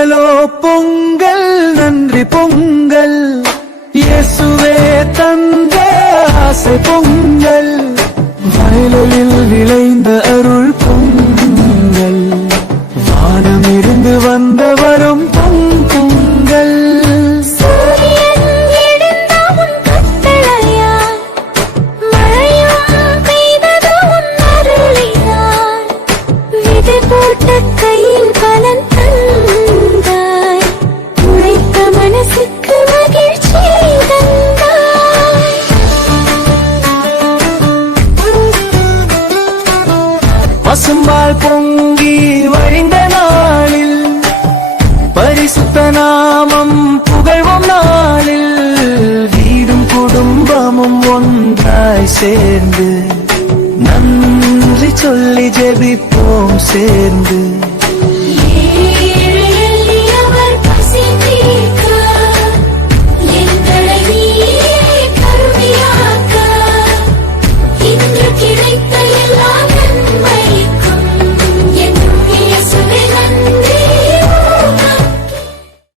பொங்கலோ பொங்கல் நன்றி பொங்கல். இயேசுவே தந்த ஆசை பொங்கல். வயலில் விளைந்த அருள் பொங்கல். வானமிருந்து வந்த பசும்பால் பொங்கி வழிந்த நாளில் பரிசுத்த நாமம் புகழ்வோம் நாளில் வீடும் குடும்பமும் ஒன்றாய் சேர்ந்து நன்றி சொல்லி ஜெபிப்போம் சேர்ந்து.